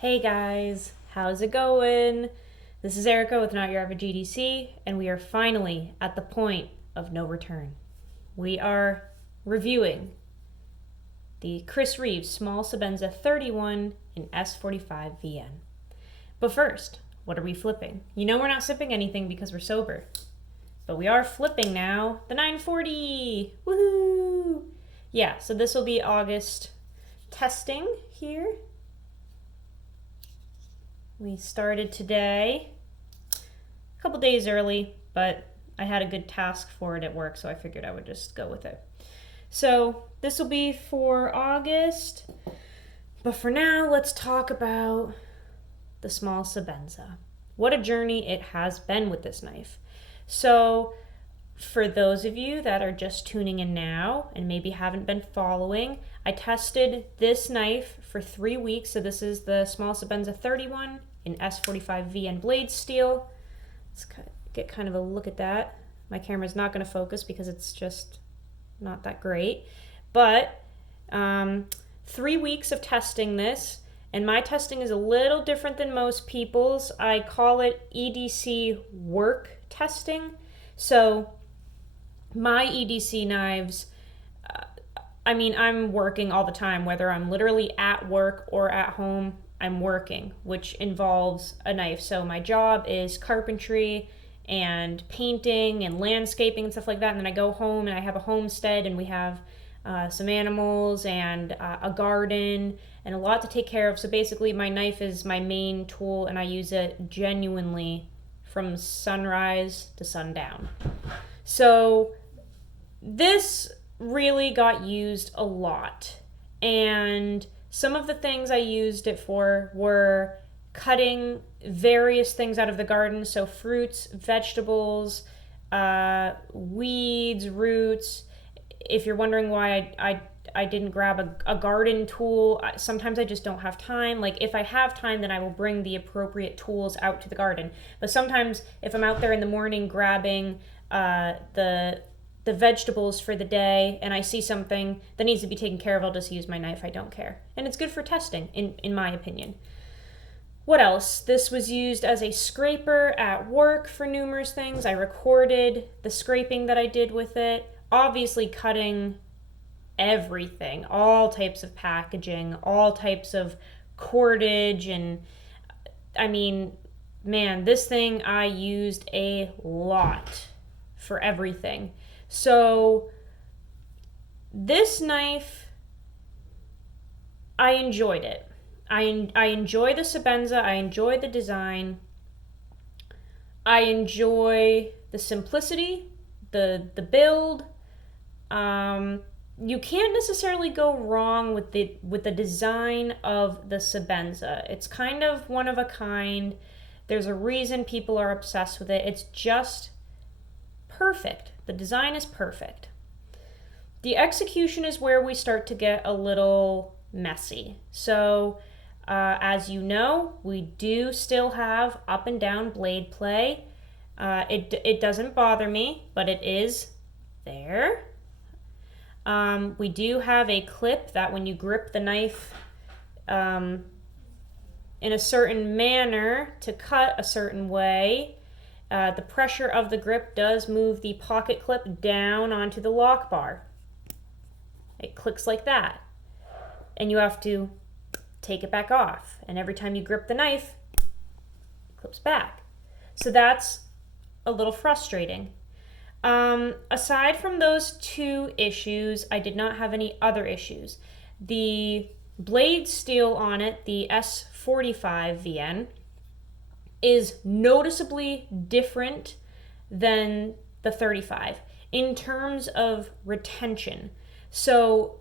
Hey guys, how's it going? This is Erica with Not Your Average EDC, and we are finally at the point of no return. We are reviewing the Chris Reeve Small Sebenza 31 in S45 VN. But first, what are we flipping? You know we're not sipping anything because we're sober. But we are flipping now the 940! Woohoo! Yeah, so this will be August testing here. We started today a couple days early, but I had a good task for it at work, so I figured I would just go with it. So this will be for August, but for now, let's talk about the small Sebenza. What a journey it has been with this knife. So for those of you that are just tuning in now and maybe haven't been following, I tested this knife for 3 weeks. So this is the small Sebenza 31 in S45 VN blade steel. Let's get kind of a look at that. My camera's not going to focus because it's just not that great. But 3 weeks of testing this, and my testing is a little different than most people's. I call it EDC work testing. So my EDC knives, I'm working all the time, whether I'm literally at work or at home, I'm working, which involves a knife. So my job is carpentry and painting and landscaping and stuff like that. And then I go home and I have a homestead and we have some animals and a garden and a lot to take care of. So basically my knife is my main tool and I use it genuinely from sunrise to sundown. So this really got used a lot, and some of the things I used it for were cutting various things out of the garden, so fruits, vegetables, weeds, roots. If you're wondering why I didn't grab a garden tool, sometimes I just don't have time. Like if I have time, then I will bring the appropriate tools out to the garden. But sometimes if I'm out there in the morning grabbing the vegetables for the day and I see something that needs to be taken care of, I'll just use my knife. I don't care. And it's good for testing, in my opinion. What else? This was used as a scraper at work for numerous things. I recorded the scraping that I did with it. Obviously cutting everything, all types of packaging, all types of cordage, and man, this thing I used a lot for everything. So this knife, I enjoyed it. I enjoy the Sebenza. I enjoy the design. I enjoy the simplicity, the build. You can't necessarily go wrong with the design of the Sebenza. It's kind of one of a kind. There's a reason people are obsessed with it. It's just perfect. The design is perfect. The execution is where we start to get a little messy. So, as you know, we do still have up and down blade play. It doesn't bother me, but it is there. We do have a clip that when you grip the knife in a certain manner to cut a certain way, the pressure of the grip does move the pocket clip down onto the lock bar. It clicks like that. And you have to take it back off. And every time you grip the knife, it clips back. So that's a little frustrating. Aside from those two issues, I did not have any other issues. The blade steel on it, the S45 VN, is noticeably different than the 35 in terms of retention. So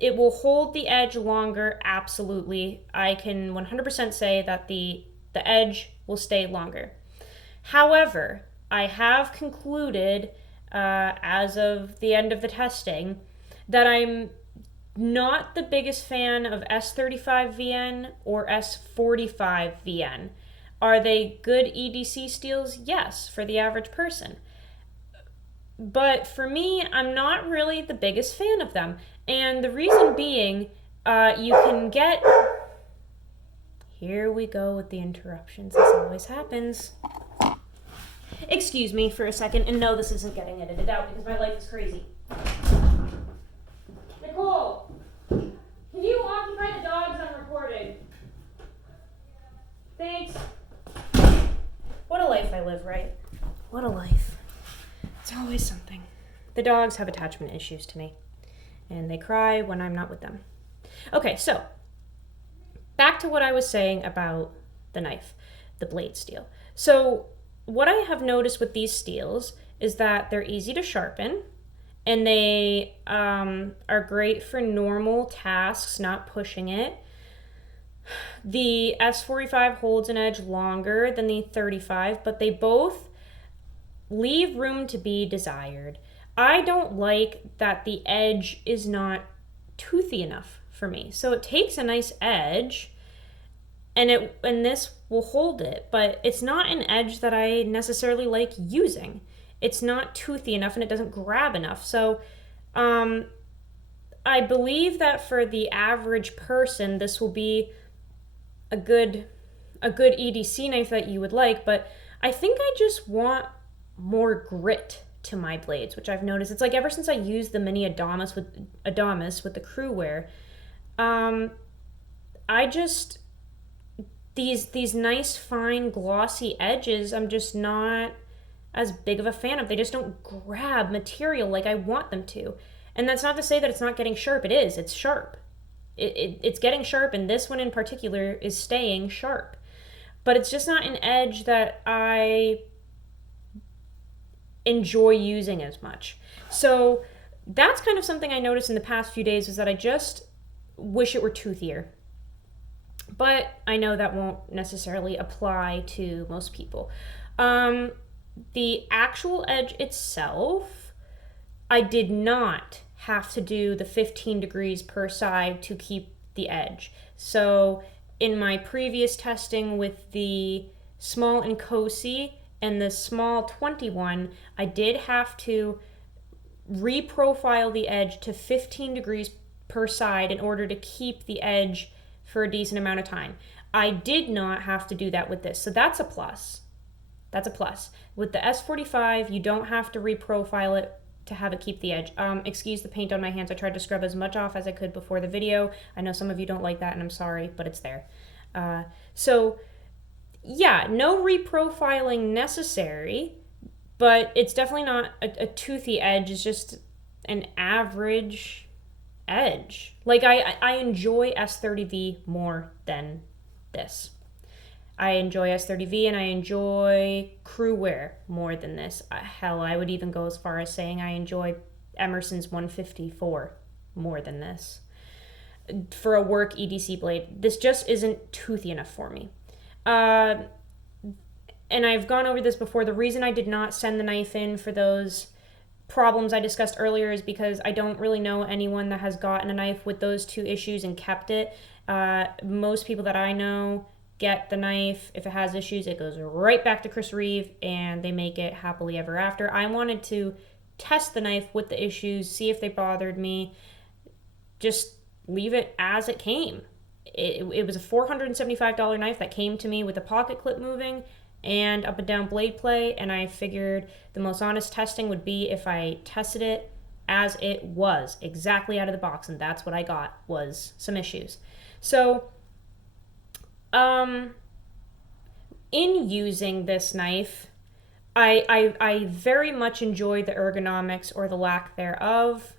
it will hold the edge longer, absolutely. I can 100% say that the edge will stay longer. However, I have concluded, as of the end of the testing, that I'm not the biggest fan of S35 VN or S45 VN. Are they good EDC steels? Yes, for the average person. But for me, I'm not really the biggest fan of them. And the reason being, you can get Here we go with the interruptions. This always happens. Excuse me for a second, and no, this isn't getting edited out because my life is crazy. Nicole, can you occupy the dogs? I'm recording. Thanks. What a life I live, right? What a life. It's always something. The dogs have attachment issues to me, and they cry when I'm not with them. Okay, so back to what I was saying about the knife, the blade steel. So what I have noticed with these steels is that they're easy to sharpen, and they are great for normal tasks, not pushing it. The S45 holds an edge longer than the 35, but they both leave room to be desired. I don't like that the edge is not toothy enough for me. So it takes a nice edge, and this will hold it, but it's not an edge that I necessarily like using. It's not toothy enough, and it doesn't grab enough. So I believe that for the average person, this will be a good EDC knife that you would like, but I think I just want more grit to my blades, which I've noticed. It's like ever since I used the mini Adamas with the crew wear, I just these nice fine glossy edges I'm just not as big of a fan of. They just don't grab material like I want them to. And that's not to say that it's not getting sharp. It is. It's sharp. It's getting sharp, and this one in particular is staying sharp. But it's just not an edge that I enjoy using as much. So that's kind of something I noticed in the past few days, is that I just wish it were toothier. But I know that won't necessarily apply to most people. The actual edge itself, I did not have to do the 15 degrees per side to keep the edge. So in my previous testing with the small Nkosi and the small 21, I did have to reprofile the edge to 15 degrees per side in order to keep the edge for a decent amount of time. I did not have to do that with this, so that's a plus. That's a plus. With the S45, you don't have to reprofile it to have it keep the edge. Excuse the paint on my hands. I tried to scrub as much off as I could before the video. I know some of you don't like that, and I'm sorry, but it's there. So yeah, no reprofiling necessary, but it's definitely not a toothy edge. It's just an average edge. Like I enjoy S30V more than this. I enjoy S30V and I enjoy crew wear more than this. Hell, I would even go as far as saying I enjoy Emerson's 154 more than this. For a work EDC blade, this just isn't toothy enough for me. And I've gone over this before. The reason I did not send the knife in for those problems I discussed earlier is because I don't really know anyone that has gotten a knife with those two issues and kept it. Most people that I know get the knife. If it has issues, it goes right back to Chris Reeve and they make it happily ever after. I wanted to test the knife with the issues, see if they bothered me, just leave it as it came. It was a $475 knife that came to me with a pocket clip moving and up and down blade play, and I figured the most honest testing would be if I tested it as it was, exactly out of the box, and that's what I got, was some issues. So in using this knife, I very much enjoyed the ergonomics, or the lack thereof.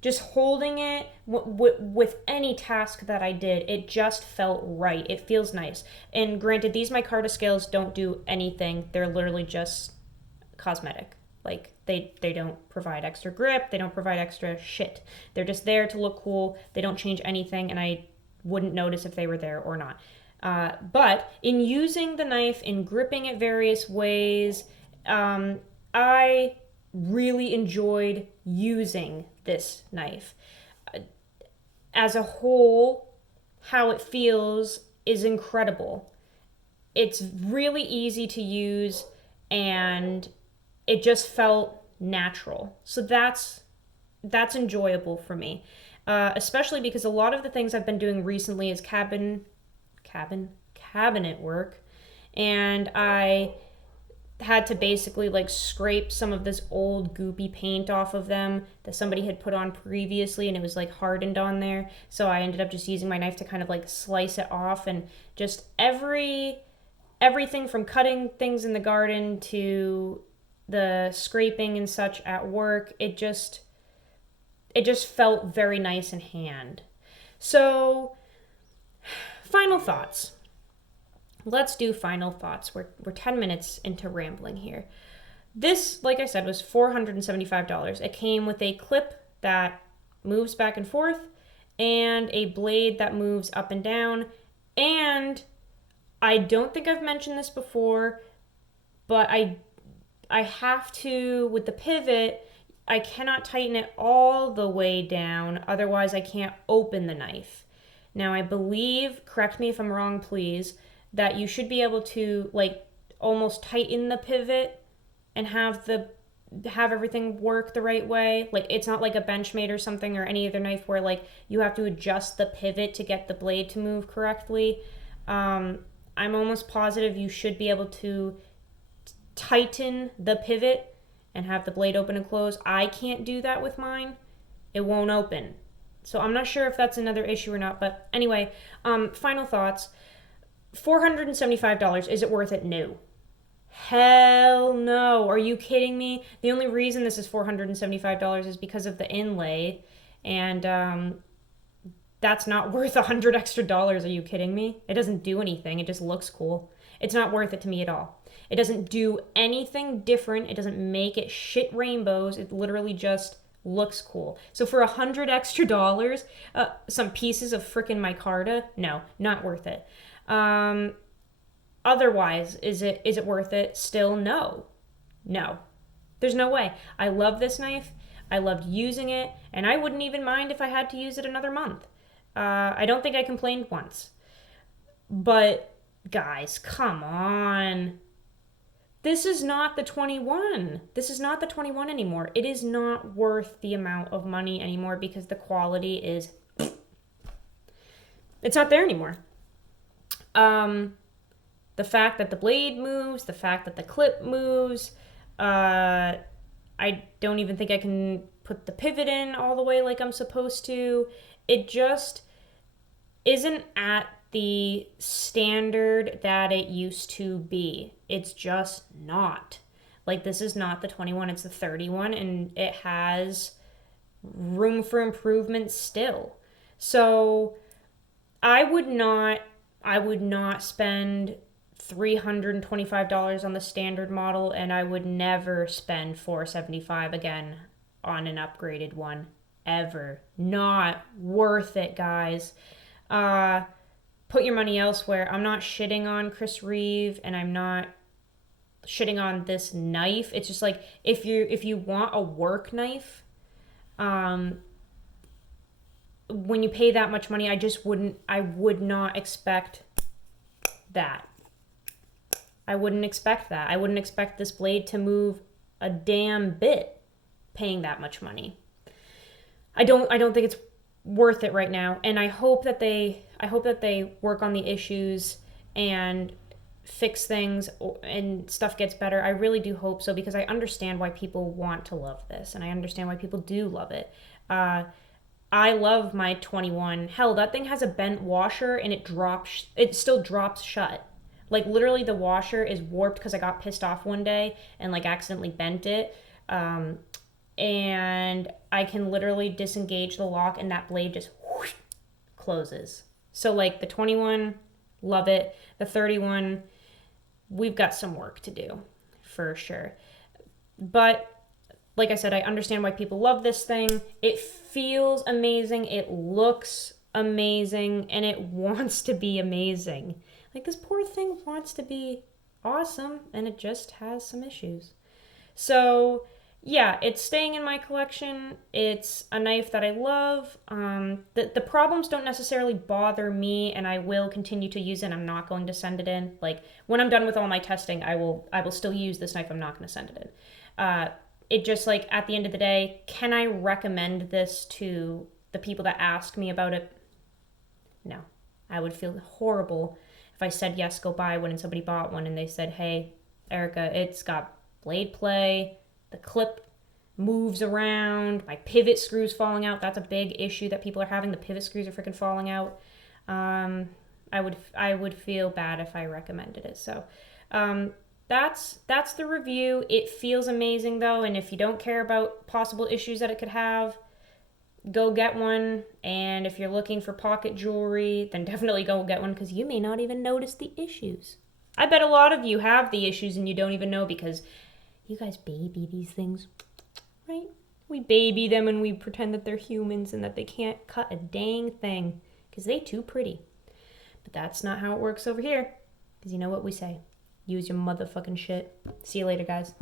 Just holding it with any task that I did, it just felt right. It feels nice. And granted, these micarta scales don't do anything. They're literally just cosmetic. Like, they don't provide extra grip. They don't provide extra shit. They're just there to look cool. They don't change anything, and I wouldn't notice if they were there or not. But in using the knife, in gripping it various ways, I really enjoyed using this knife. As a whole, how it feels is incredible. It's really easy to use, and it just felt natural. So that's enjoyable for me. especially because a lot of the things I've been doing recently is cabinet work, and I had to basically like scrape some of this old goopy paint off of them that somebody had put on previously, and it was like hardened on there. So I ended up just using my knife to kind of like slice it off, and just everything from cutting things in the garden to the scraping and such at work, it just felt very nice in hand. So, final thoughts. Let's do final thoughts. We're 10 minutes into rambling here. This, like I said, was $475. It came with a clip that moves back and forth and a blade that moves up and down. And I don't think I've mentioned this before, but I have to, with the pivot, I cannot tighten it all the way down, otherwise I can't open the knife. Now I believe, correct me if I'm wrong please, that you should be able to like almost tighten the pivot and have everything work the right way. Like it's not like a Benchmade or something or any other knife where like you have to adjust the pivot to get the blade to move correctly. I'm almost positive you should be able to tighten the pivot and have the blade open and close. I can't do that with mine. It won't open. So I'm not sure if that's another issue or not, but anyway, final thoughts. $475, is it worth it? No. Hell no. Are you kidding me? The only reason this is $475 is because of the inlay, and that's not worth $100 extra. Are you kidding me? It doesn't do anything. It just looks cool. It's not worth it to me at all. It doesn't do anything different. It doesn't make it shit rainbows. It literally just looks cool. So for $100 extra, some pieces of frickin' micarta, no, not worth it. Otherwise, is it worth it? Still, no. There's no way. I love this knife. I loved using it, and I wouldn't even mind if I had to use it another month. I don't think I complained once. But guys, come on. This is not the 21. This is not the 21 anymore. It is not worth the amount of money anymore because the quality is... It's not there anymore. The fact that the blade moves, the fact that the clip moves, I don't even think I can put the pivot in all the way like I'm supposed to. It just isn't at the standard that it used to be. It's just not. Like, this is not the 21, it's the 31, and it has room for improvement still. So I would not spend $325 on the standard model, and I would never spend $475 again on an upgraded one, ever. Not worth it, guys. Put your money elsewhere. I'm not shitting on Chris Reeve, and I'm not shitting on this knife. It's just like, if you want a work knife, when you pay that much money, I would not expect that. I wouldn't expect that. I wouldn't expect this blade to move a damn bit paying that much money. I don't think it's worth it right now, and I hope that they work on the issues and fix things and stuff gets better. I really do hope so, because I understand why people want to love this, and I understand why people do love it. I love my 21. Hell, that thing has a bent washer and it still drops shut. Like, literally the washer is warped because I got pissed off one day and like accidentally bent it. And I can literally disengage the lock and that blade just whoosh, closes. So like the 21, love it. The 31, we've got some work to do for sure. But like I said, I understand why people love this thing. It feels amazing. It looks amazing, and it wants to be amazing. Like, this poor thing wants to be awesome, and it just has some issues. So yeah, it's staying in my collection. It's a knife that I love. The problems don't necessarily bother me, and I will continue to use it. I'm not going to send it in. Like, when I'm done with all my testing, I will still use this knife. I'm not going to send it in. It just, like, at the end of the day, can I recommend this to the people that ask me about it, no. I would feel horrible if I said yes, go buy one, and somebody bought one and they said, hey, Erica, it's got blade play, the clip moves around, my pivot screws falling out. That's a big issue that people are having. The pivot screws are freaking falling out. I would feel bad if I recommended it. So that's the review. It feels amazing though, and if you don't care about possible issues that it could have, go get one. And if you're looking for pocket jewelry, then definitely go get one, because you may not even notice the issues. I bet a lot of you have the issues and you don't even know, because you guys baby these things, right? We baby them and we pretend that they're humans and that they can't cut a dang thing because they too pretty. But that's not how it works over here, because you know what we say. Use your motherfucking shit. See you later, guys.